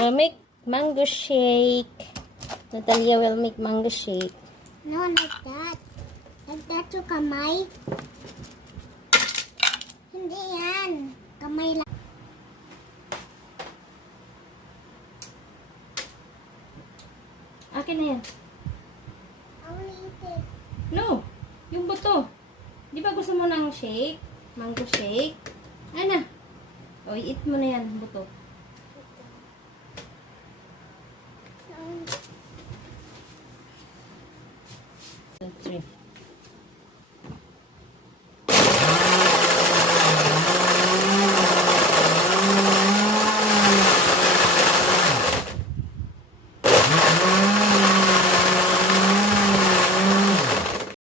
We'll make mango shake. Natalia will make mango shake. No, like that. Like that to kamay. Hindi yan. Kamay lang. Akin na yan. I will eat it. No, yung buto. Di ba gusto mo ng shake? Mango shake? Ano? O, eat mo na yan, buto.